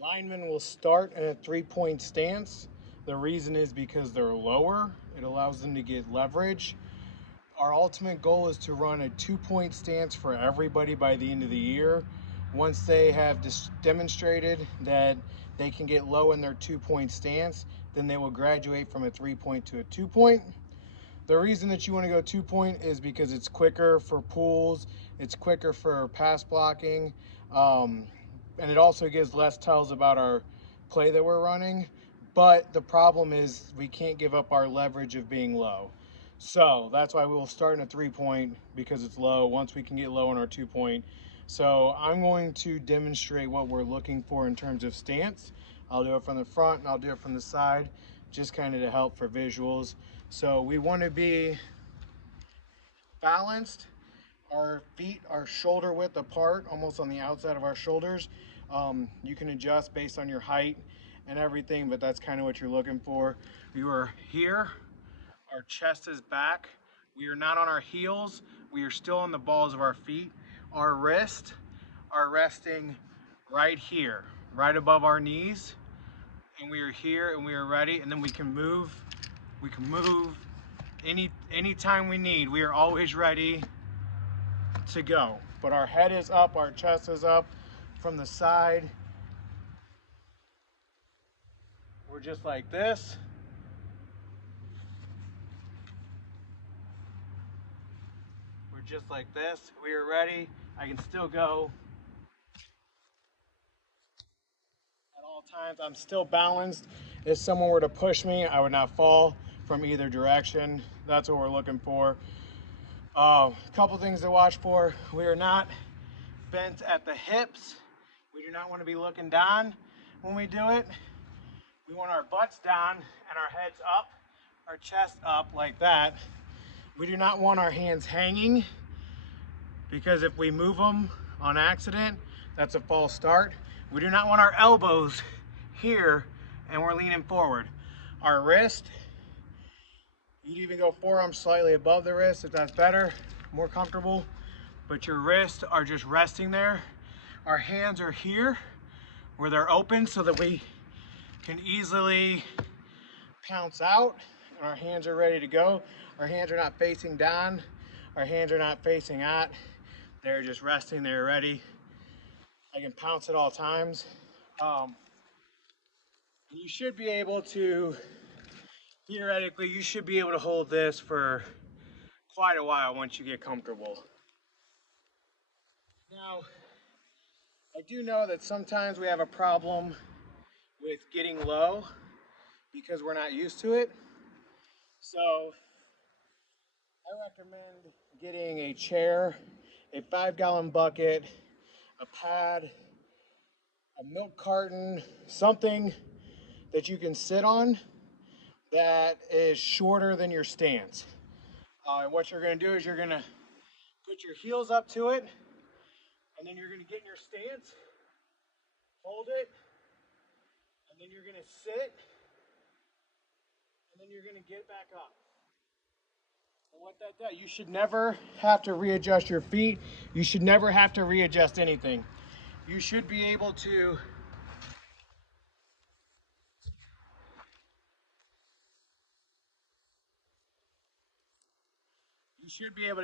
Linemen will start in a 3-point stance. The reason is because they're lower. It allows them to get leverage. Our ultimate goal is to run a 2-point stance for everybody by the end of the year. Once they have demonstrated that they can get low in their 2-point stance, then they will graduate from a 3-point to a 2-point. The reason that you want to go 2-point is because it's quicker for pools, it's quicker for pass blocking, and it also gives less tells about our play that we're running. But the problem is we can't give up our leverage of being low. So that's why we will start in a 3-point because it's low once we can get low in our 2-point. So I'm going to demonstrate what we're looking for in terms of stance. I'll do it from the front and I'll do it from the side, just kind of to help for visuals. So we want to be balanced. Our feet are shoulder width apart, almost on the outside of our shoulders. You can adjust based on your height and everything, but that's kind of what you're looking for. We are here, our chest is back. We are not on our heels. We are still on the balls of our feet. Our wrists are resting right here, right above our knees. And we are here and we are ready, and then we can move anytime we need. We are always ready to go. But our head is up, our chest is up. From the side, we're just like this. We're just like this. We are ready. I can still go at all times. I'm still balanced. If someone were to push me, I would not fall from either direction. That's what we're looking for. A couple things to watch for. We are not bent at the hips. We do not want to be looking down when we do it. We want our butts down and our heads up, our chest up like that. We do not want our hands hanging, because if we move them on accident, that's a false start. We do not want our elbows here and we're leaning forward. Our wrist, you'd even go forearm slightly above the wrist if that's better, more comfortable. But your wrists are just resting there. Our hands are here where they're open so that we can easily pounce out, and our hands are ready to go. Our hands are not facing down. Our hands are not facing out. They're just resting, they're ready. I can pounce at all times. You should be able to, theoretically, you should be able to hold this for quite a while once you get comfortable. Now, I do know that sometimes we have a problem with getting low because we're not used to it. So I recommend getting a chair, a 5-gallon bucket, a pad, a milk carton, something that you can sit on that is shorter than your stance. And what you're going to do is you're going to put your heels up to it, and then you're going to get in your stance, hold it, and then you're going to sit, and then you're going to get back up. And what that does, you should never have to readjust your feet. You should never have to readjust anything. You should be able to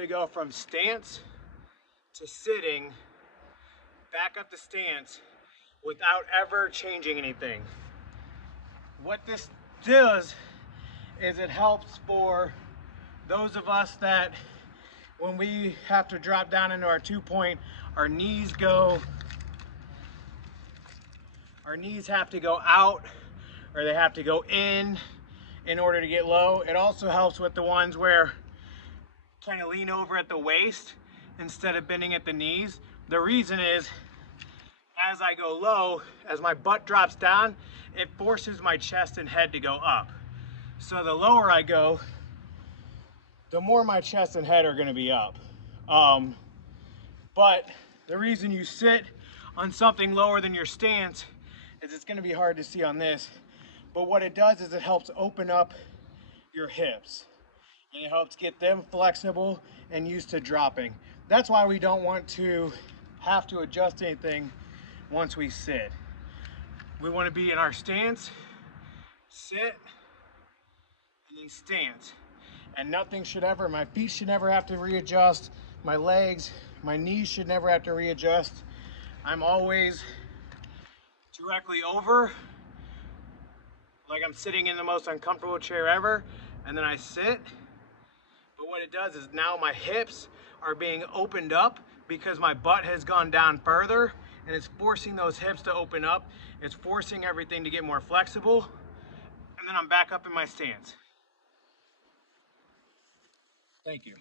go from stance to sitting, back up to stance without ever changing anything. What this does is it helps for those of us that when we have to drop down into our 2-point, our knees have to go out or they have to go in order to get low. It also helps with the ones where kind of lean over at the waist instead of bending at the knees. The reason is, as I go low, as my butt drops down, it forces my chest and head to go up. So the lower I go, the more my chest and head are going to be up. But the reason you sit on something lower than your stance is it's going to be hard to see on this. But what it does is it helps open up your hips. And it helps get them flexible and used to dropping. That's why we don't want to have to adjust anything once we sit. We want to be in our stance, sit, and then stance. And nothing should ever, my feet should never have to readjust, my legs, my knees should never have to readjust. I'm always directly over, like I'm sitting in the most uncomfortable chair ever, and then I sit. But what it does is now my hips are being opened up because my butt has gone down further, and it's forcing those hips to open up. It's forcing everything to get more flexible, and then I'm back up in my stance. Thank you.